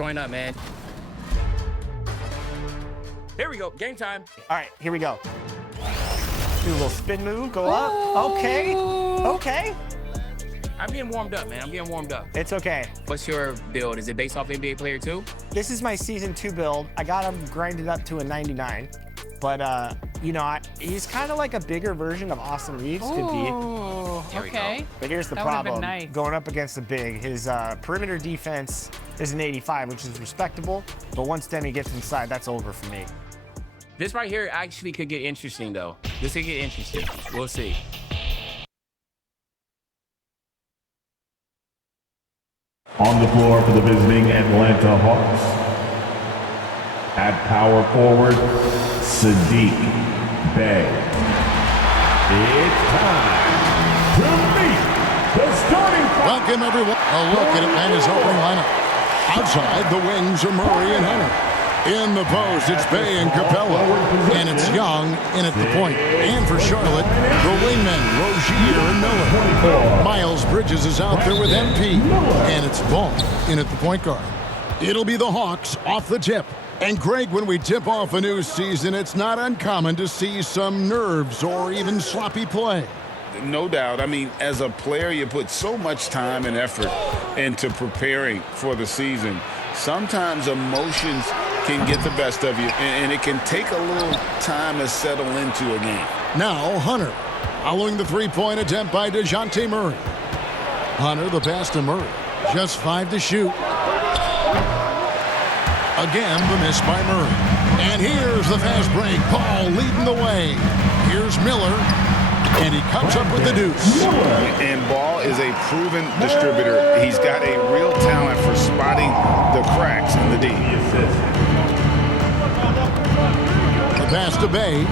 join up, man. Here we go, game time. All right, here we go. Do a little spin move, go up. Okay, okay. I'm getting warmed up, man. I'm getting warmed up. It's okay. What's your build? Is it based off NBA Player 2? This is my season 2 build. I got him grinded up to a 99. But, you know, he's kind of like a bigger version of Austin Reeves could be. Okay. But here's the That would've been problem. nice. Going up against the big, his perimeter defense is an 85, which is respectable. But once Demi gets inside, that's over for me. This right here actually could get interesting, though. This could get interesting. We'll see. On the floor for the visiting Atlanta Hawks, at power forward, Saddiq Bey. It's time to meet the starting five. Welcome, everyone. A look at Atlanta's opening lineup. Outside, the wings are Murray and Hunter. In the post, it's Bey and Capella. And it's Young in at the point. And for Charlotte, the wingmen, Rozier and Miller. Miles Bridges is out there with MP. And it's Ball in at the point guard. It'll be the Hawks off the tip. And Greg, when we tip off a new season, it's not uncommon to see some nerves or even sloppy play. No doubt. I mean, as a player, you put so much time and effort into preparing for the season. Sometimes emotions can get the best of you, and it can take a little time to settle into a game. Now, Hunter, following the three-point attempt by DeJounte Murray. Hunter, the pass to Murray. Just 5 to shoot. Again, the miss by Murray. And here's the fast break. Paul leading the way. Here's Miller. And he comes up with the deuce. And Ball is a proven distributor. He's got a real talent for spotting the cracks in the D. The pass to Bey.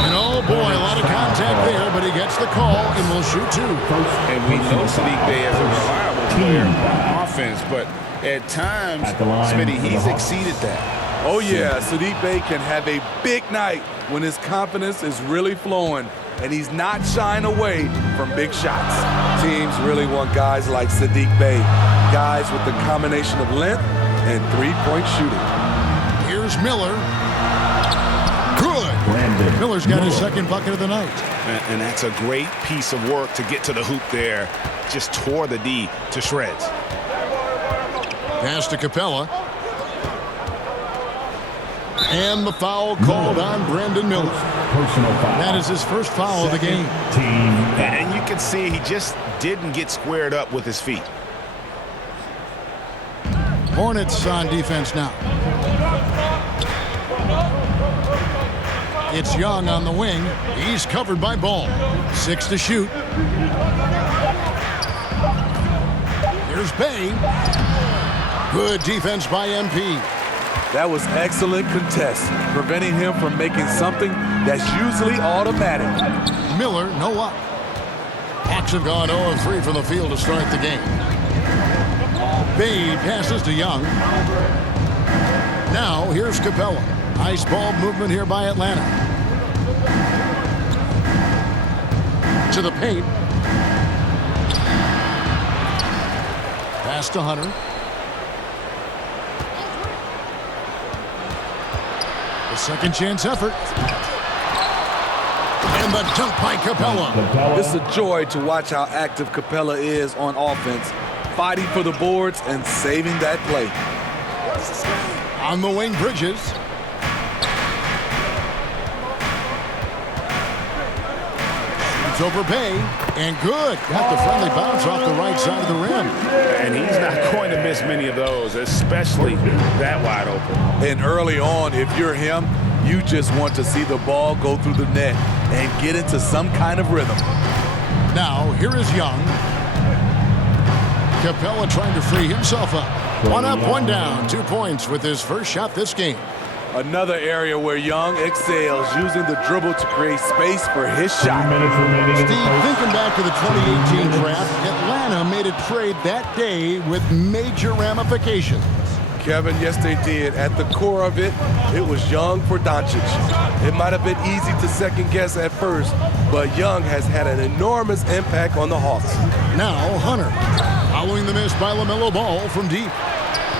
And oh boy, a lot of contact there, but he gets the call and will shoot 2. And we know Saddiq Bey is a reliable player on offense, but at times, Smitty, he's exceeded that. Oh yeah, Saddiq Bey can have a big night when his confidence is really flowing and he's not shying away from big shots. Teams really want guys like Saddiq Bey, guys with the combination of length and three-point shooting. Here's Miller. Good. Miller's got his second bucket of the night. And that's a great piece of work to get to the hoop there. Just tore the D to shreds. Pass to Capella. And the foul called on Brandon Miller. That is his first foul of the game. And you can see he just didn't get squared up with his feet. Hornets on defense now. It's Young on the wing. He's covered by Ball. 6 to shoot. Here's Bey. Good defense by MP. That was excellent contest, preventing him from making something that's usually automatic. Miller, no up. Hawks have gone 0 of 3 from the field to start the game. Bey passes to Young. Now, here's Capella. Nice ball movement here by Atlanta. To the paint. Pass to Hunter. The second chance effort. And the dunk by Capella. It's a joy to watch how active Capella is on offense, fighting for the boards and saving that play. On the wing, Bridges. It's over Bey, and good. Got the friendly bounce off the right side of the rim. And he's not going to miss many of those, especially that wide open. And early on, if you're him, you just want to see the ball go through the net and get into some kind of rhythm. Now, here is Young. Capella trying to free himself up. 1 up, 1 down. 2 points with his first shot this game. Another area where Young excels, using the dribble to create space for his shot. Steve, thinking back to the 2018 draft, Atlanta made a trade that day with major ramifications. Kevin, yes, they did. At the core of it, it was Young for Doncic. It might have been easy to second guess at first, but Young has had an enormous impact on the Hawks. Now Hunter Following the miss by LaMelo Ball from deep.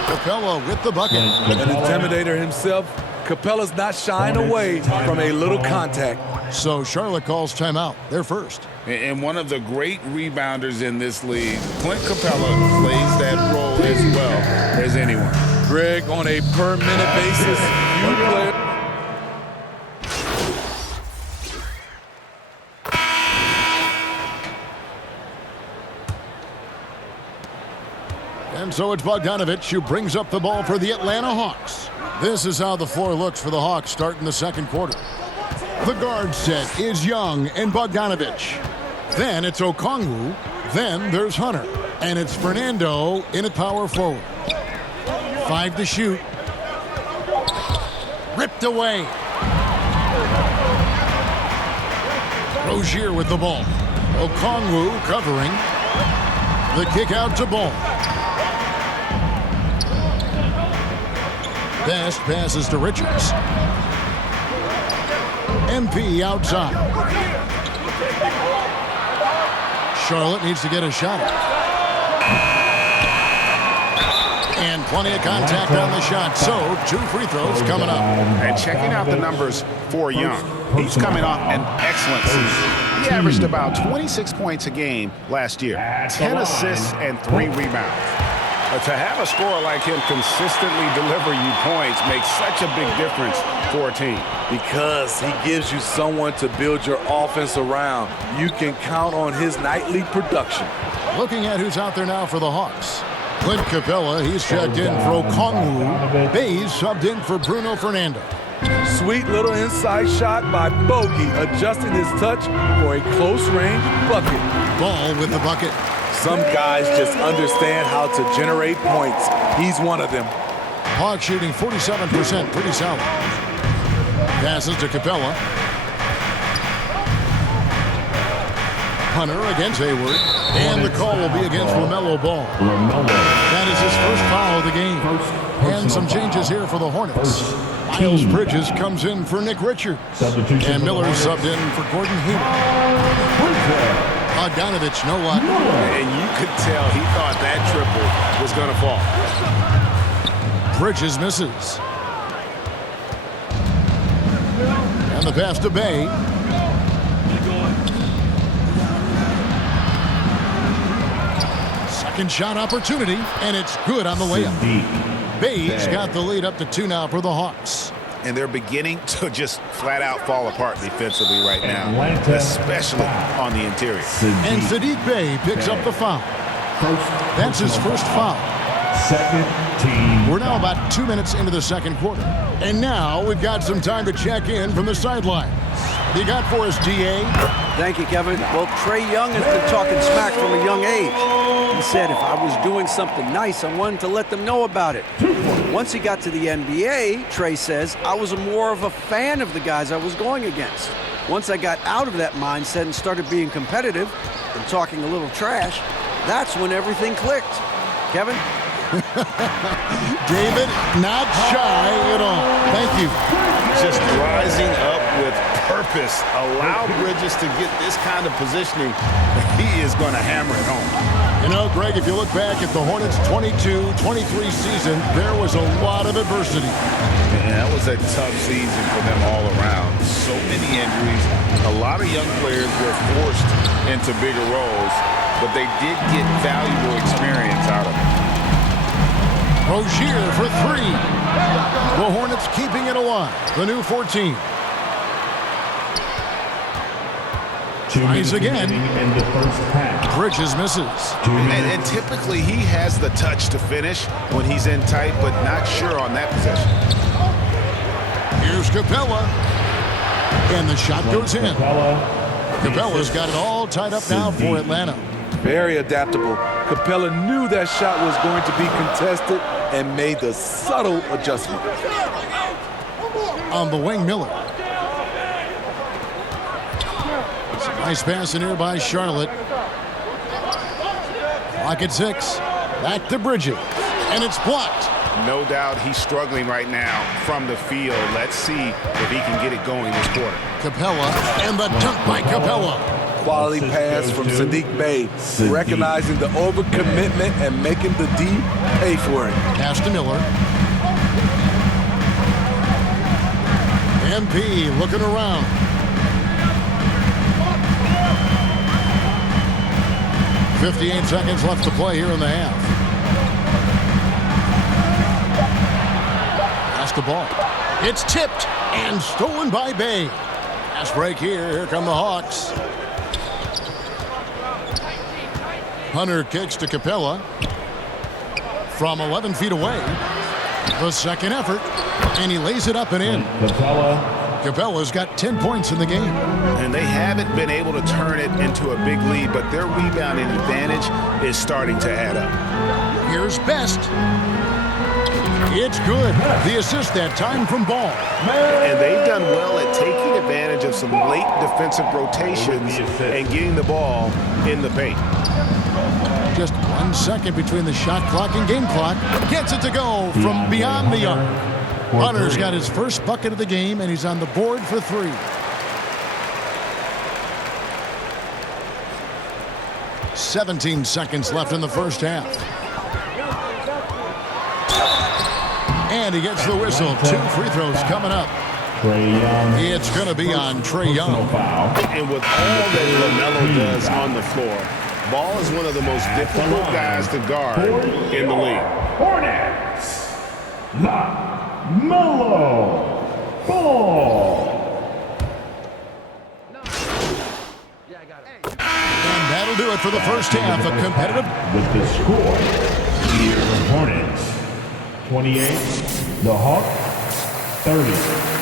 Capella with the bucket. An intimidator himself, Capella's not shying away from a little contact. So Charlotte calls timeout. They're first. And one of the great rebounders in this league, Clint Capella, plays that role as well as anyone. Greg, on a per-minute basis, you play. And so it's Bogdanovich who brings up the ball for the Atlanta Hawks. This is how the floor looks for the Hawks starting the second quarter. The guard set is Young and Bogdanovich. Then it's Okongwu. Then there's Hunter. And it's Fernando in at power forward. 5 to shoot. Ripped away. Rozier with the ball. Okongwu covering. The kick out to Ball. Best passes to Richards. MP outside. Charlotte needs to get a shot up. And plenty of contact on the shot. So 2 free throws coming up. And checking out the numbers for Young. He's coming off an excellent season. He averaged about 26 points a game last year. 10 assists and 3 rebounds. To have a scorer like him consistently deliver you points makes such a big difference for a team. Because he gives you someone to build your offense around. You can count on his nightly production. Looking at who's out there now for the Hawks. Clint Capella, he's checked in for Okongwu. Bays subbed in for Bruno Fernando. Sweet little inside shot by Bogey, adjusting his touch for a close-range bucket. Ball with the bucket. Some guys just understand how to generate points. He's one of them. Hawks shooting 47%, pretty solid. Passes to Capella. Hunter against Hayward. And the call will be against LaMelo Ball. That is his first foul of the game. And some changes here for the Hornets. Miles Bridges comes in for Nick Richards. And Miller subbed in for Gordon Hayward. Bogdanovich, no luck. And you could tell he thought that triple was going to fall. Bridges misses. And the pass to Bay. Second shot opportunity, and it's good on the layup. Bay's got the lead up to 2 now for the Hawks. And they're beginning to just flat out fall apart defensively right now, especially on the interior. And Saddiq Bey picks up the foul. That's his first foul. Second team. We're now about 2 minutes into the second quarter. And now we've got some time to check in from the sidelines. You got for us, DA? Thank you, Kevin. Well, Trae Young has been talking smack from a young age. He said if I was doing something nice, I wanted to let them know about it. Once he got to the NBA, Trae says, I was more of a fan of the guys I was going against. Once I got out of that mindset and started being competitive and talking a little trash, that's when everything clicked. Kevin? David, not shy at all. Thank you. Just rising up with purpose. Allow Bridges to get this kind of positioning. He is going to hammer it home. You know, Greg, if you look back at the Hornets' 22-23 season, there was a lot of adversity. And that was a tough season for them all around. So many injuries. A lot of young players were forced into bigger roles, but they did get valuable experience out of it. Rozier for 3. The Hornets keeping it alive. The new 14. Tries again. In the first half. Bridges misses. And typically he has the touch to finish when he's in tight, but not sure on that possession. Here's Capella. And the shot goes in. Capella's got it all tied up now for Atlanta. Very adaptable. Capella knew that shot was going to be contested and made the subtle adjustment. On the wing, Miller. Nice pass in here by Charlotte. Clock at 6. Back to Bridges. And it's blocked. No doubt he's struggling right now from the field. Let's see if he can get it going this quarter. Capella and the dunk by Capella. quality pass from Saddiq Bey, recognizing the overcommitment and making the D pay for it. Pass to Miller. MP looking around. .58 seconds left to play here in the half. Pass the ball. It's tipped and stolen by Bay. Pass break here. Here come the Hawks. Hunter kicks to Capella. From 11 feet away. The second effort. And he lays it up and in. Capella's got 10 points in the game. And they haven't been able to turn it into a big lead, but their rebounding advantage is starting to add up. Here's Best. It's good. The assist that time from Ball. And they've done well at taking advantage of some late defensive rotations and getting the ball in the paint. Just 1 second between the shot clock and game clock. Gets it to go from beyond the arc. Hunter's got his first bucket of the game, and he's on the board for 3. .17 seconds left in the first half. And he gets the whistle. 2 free throws coming up. It's going to be on Trae Young. And with all that LaMelo does on the floor, Ball is one of the most difficult guys to guard in the league. Hornets. LaMelo Ball. And that'll do it for the first half. A competitive. With the score, here Hornets 28, the Hawks 30.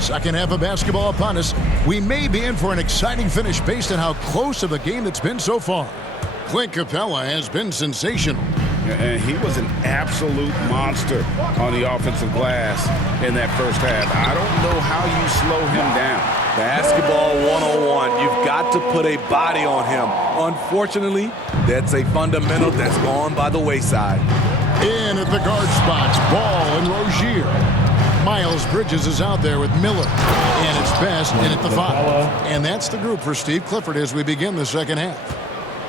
Second half of basketball upon us. We may be in for an exciting finish based on how close of a game it's been so far. Clint Capella has been sensational. And he was an absolute monster on the offensive glass in that first half. I don't know how you slow him down. Basketball 101. You've got to put a body on him. Unfortunately, that's a fundamental that's gone by the wayside. In at the guard spots, Ball and Rozier. Miles Bridges is out there with Miller. And it's Best in at the 5. And that's the group for Steve Clifford as we begin the second half.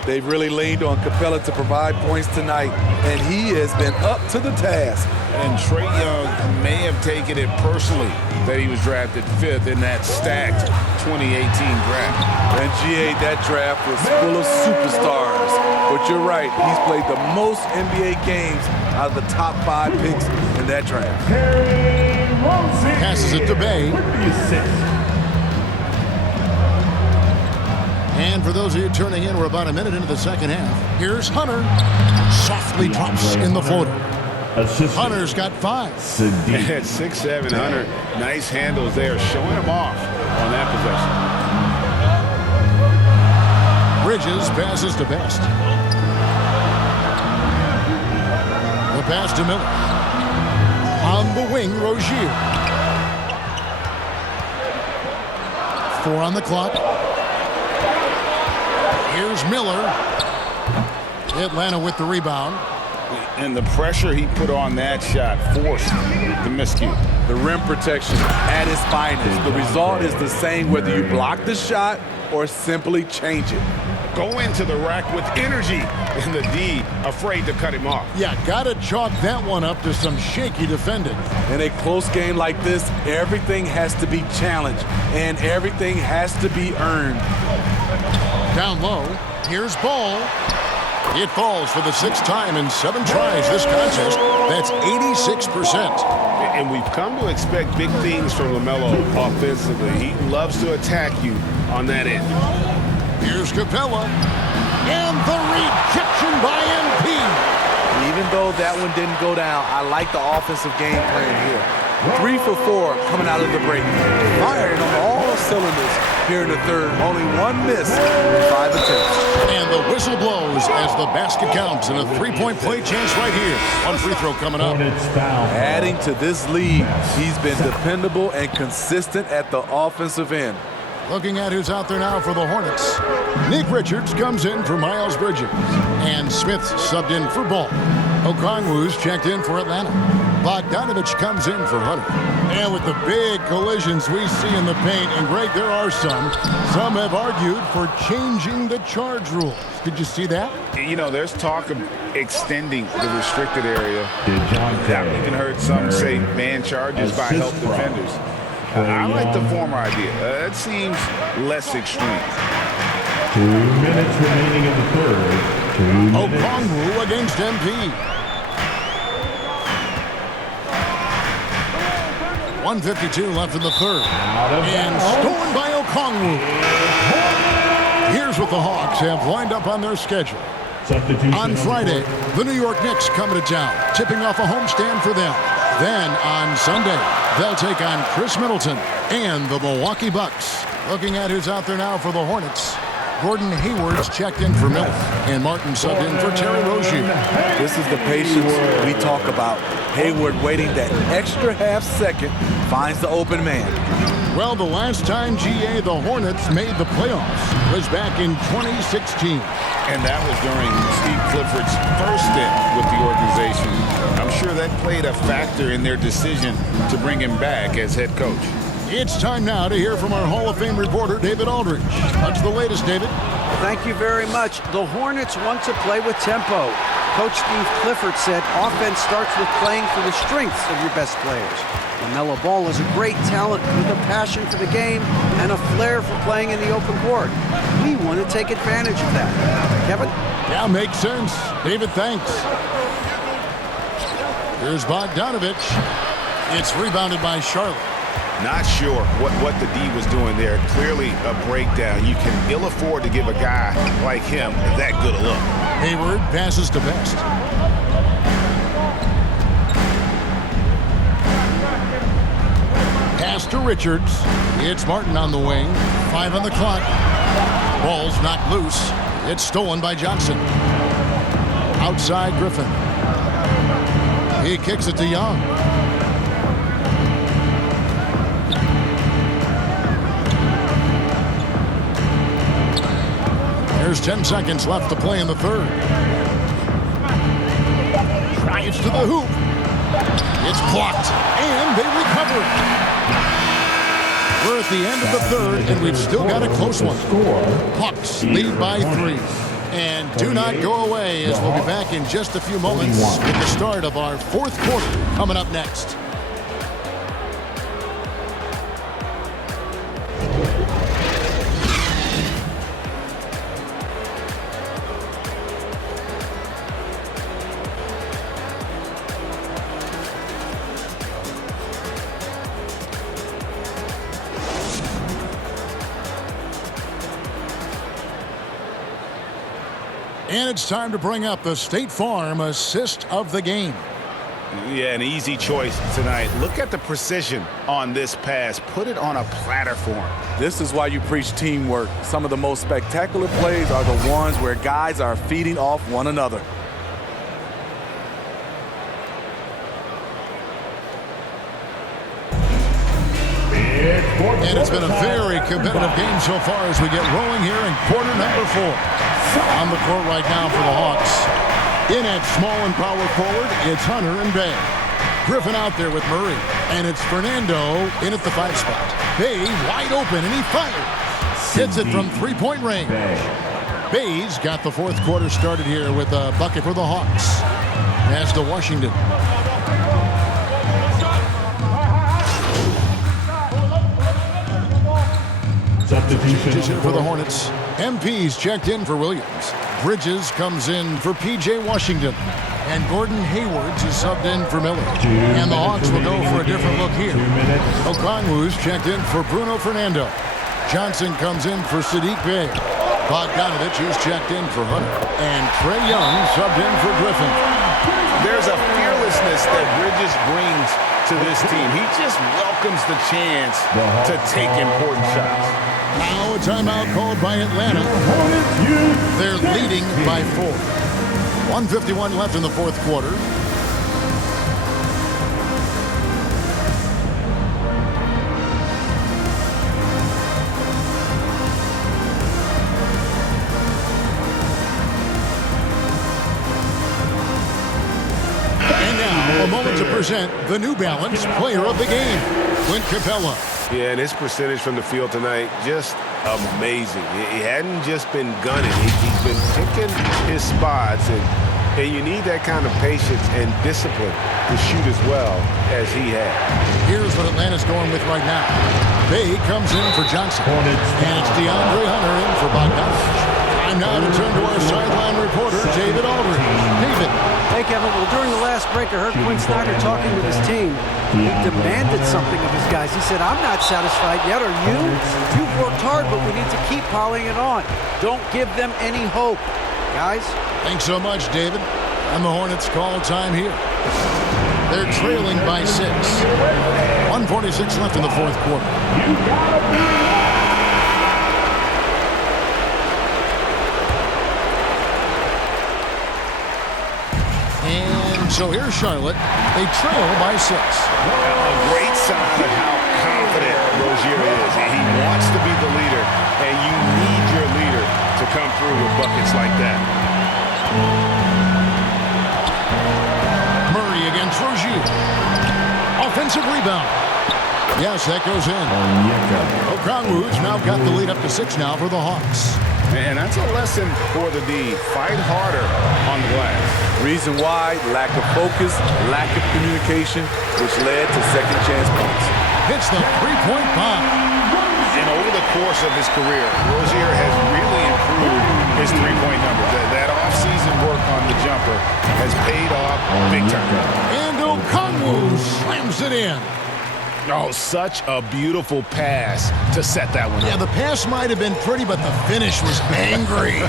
They've really leaned on Capella to provide points tonight, and he has been up to the task. And Trae Young may have taken it personally that he was drafted 5th in that stacked 2018 draft. And GA, that draft was full of superstars. But you're right, he's played the most NBA games out of the top 5 picks in that draft. Passes it to Bay. And for those of you turning in, we're about a minute into the second half. Here's Hunter. Softly drops in the floater. Hunter's got 5. At 6'7", Hunter, nice handles there, showing him off on that possession. Bridges passes to Best. The pass to Miller. On the wing, Rozier. 4 on the clock. Here's Miller. Atlanta with the rebound. And the pressure he put on that shot forced the miscue. The rim protection at its finest. The result is the same whether you block the shot or simply change it. Go into the rack with energy, and the D afraid to cut him off. Yeah, gotta chalk that one up to some shaky defending. In a close game like this, everything has to be challenged, and everything has to be earned. Down low, here's Ball. It falls for the 6th time in 7 tries this contest. That's 86%. And we've come to expect big things from LaMelo offensively. He loves to attack you on that end. Here's Capella. And the rejection by MP. Even though that one didn't go down, I like the offensive game plan here. 3 for 4 coming out of the break. Firing on all cylinders here in the third. Only 1 miss in 5 attempts. And the whistle blows as the basket counts, and a three-point play chance right here. One free throw coming up. Hornets foul. Adding to this lead, he's been dependable and consistent at the offensive end. Looking at who's out there now for the Hornets. Nick Richards comes in for Miles Bridges. And Smith subbed in for Ball. Okongwu's checked in for Atlanta. Bogdanovich comes in for Hunter. And with the big collisions we see in the paint, and Greg, there are some have argued for changing the charge rules. Did you see that? You know, there's talk of extending the restricted area. DeJounte I've even heard some say man charges by help Assist from defenders. I like the former idea. It seems less extreme. 2 minutes remaining in the third. 2 minutes. Okongwu against MP. 1:52 left in the third. And stolen by Okongwu. Here's what the Hawks have lined up on their schedule. Substitution On Friday, the New York Knicks coming to town, tipping off a homestand for them. Then on Sunday, they'll take on Chris Middleton and the Milwaukee Bucks. Looking at who's out there now for the Hornets. Gordon Hayward's checked in for Milton, and Martin subbed in for Terry Rozier. This is the patience we talk about. Hayward waiting that extra half second, finds the open man. Well, the last time, GA, the Hornets made the playoffs was back in 2016. And that was during Steve Clifford's first stint with the organization. I'm sure that played a factor in their decision to bring him back as head coach. It's time now to hear from our Hall of Fame reporter, David Aldridge. What's the latest, David? Thank you very much. The Hornets want to play with tempo. Coach Steve Clifford said offense starts with playing for the strengths of your best players. LaMelo Ball is a great talent with a passion for the game and a flair for playing in the open court. We want to take advantage of that. Kevin? Yeah, makes sense. David, thanks. Here's Bogdanovich. It's rebounded by Charlotte. Not sure what the D was doing there. Clearly a breakdown. You can ill afford to give a guy like him that good a look. Hayward passes to Best. Pass to Richards. It's Martin on the wing. 5 on the clock. Ball's knocked loose. It's stolen by Johnson. Outside Griffin. He kicks it to Young. There's 10 seconds left to play in the third. Drives to the hoop. It's blocked, and they recover. We're at the end of the third, and we've still got a close one. Hawks lead by 3. And do not go away, as we'll be back in just a few moments with the start of our fourth quarter coming up next. And it's time to bring up the State Farm assist of the game. Yeah, an easy choice tonight. Look at the precision on this pass. Put it on a platter for him. This is why you preach teamwork. Some of the most spectacular plays are the ones where guys are feeding off one another. And it's been a very competitive game so far as we get rolling here in quarter number 4. On the court right now for the Hawks. In at small and power forward, it's Hunter and Bay. Griffin out there with Murray. And it's Fernando in at the 5 spot. Bay wide open, and he fires. Hits it from three-point range. Bay's got the fourth quarter started here with a bucket for the Hawks. Pass to Washington. Substitution for the Hornets. MP's checked in for Williams. Bridges comes in for P.J. Washington. And Gordon Hayward's is subbed in for Miller. And the Hawks will go for a different look here. Okongwu's checked in for Bruno Fernando. Johnson comes in for Sadiq Bey. Bogdanovich is checked in for Hunter. And Trae Young subbed in for Griffin. There's a fearlessness that Bridges brings to this team. He just welcomes the chance to take important shots. Now a timeout called by Atlanta. They're leading by 4. 1:51 left in the fourth quarter. And now, a moment to present the New Balance Player of the Game, Clint Capella. Yeah, and his percentage from the field tonight, just amazing. He hadn't just been gunning. He's been picking his spots, and you need that kind of patience and discipline to shoot as well as he had. Here's what Atlanta's going with right now. Bay comes in for Johnson. And it's DeAndre Hunter in for Bogdanovich. Time now to turn to our sideline reporter, David Aldridge. David. Hey, Kevin. Well, during the last break, I heard Quinn Snyder talking to his team. He demanded something of his guys. He said, I'm not satisfied yet, are you? You've worked hard, but we need to keep piling it on. Don't give them any hope, guys. Thanks so much, David. And the Hornets call time here. They're trailing by 6. 1:46 left in the fourth quarter. And so here's Charlotte. They trail by 6. A great sign of how confident Rozier is. He wants to be the leader, and you need your leader to come through with buckets like that. Murray against Rozier. Offensive rebound. Yes, that goes in. Okongwu's now got the lead up to 6 now for the Hawks. And that's a lesson for the D. Fight harder on the glass. Reason why, lack of focus, lack of communication, which led to second chance points. Hits the three-point bomb. And over the course of his career, Rozier has really improved his three-point numbers. That off-season work on the jumper has paid off big time. And Okongwu slams it in. Oh, such a beautiful pass to set that one up. Yeah, the pass might have been pretty, but the finish was angry.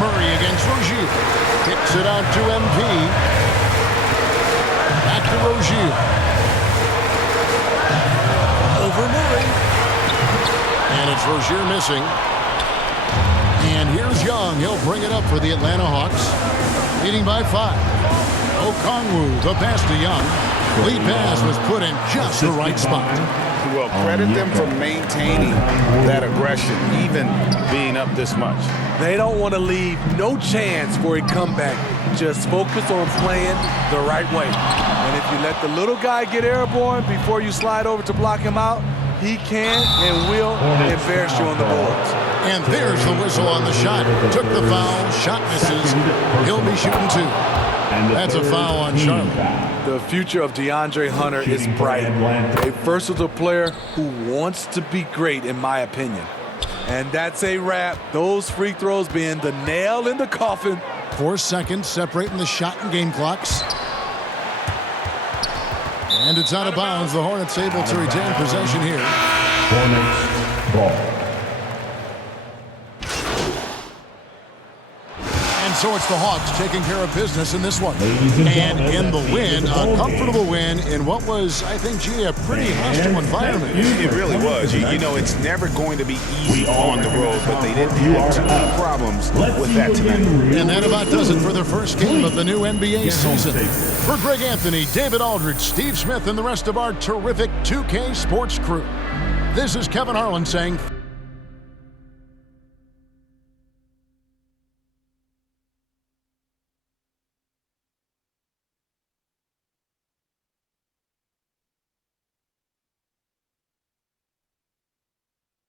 Murray against Rozier. Kicks it out to MP. Back to Rozier. Over Murray. And it's Rozier missing. And here's Young. He'll bring it up for the Atlanta Hawks. Leading by 5. Okongwu, the pass to Young. Lead pass was put in just the right spot. Well, credit them for maintaining that aggression, even being up this much. They don't want to leave no chance for a comeback. Just focus on playing the right way. And if you let the little guy get airborne before you slide over to block him out, he can and will embarrass you on the boards. And there's the whistle on the shot. Took the foul, shot misses. He'll be shooting 2. That's a foul on Charlotte. The future of DeAndre Hunter is bright. A versatile player who wants to be great, in my opinion. And that's a wrap. Those free throws being the nail in the coffin. 4 seconds separating the shot and game clocks. And it's out of bounds. The Hornets able to retain possession here. Hornets ball. So it's the Hawks taking care of business in this one. And in the win, a comfortable win in what was, I think, a pretty hostile environment. It really was. You know, it's never going to be easy on the road, but they didn't have too many problems with that tonight. And that about does it for the first game of the new NBA season. For Greg Anthony, David Aldridge, Steve Smith, and the rest of our terrific 2K Sports crew, this is Kevin Harlan saying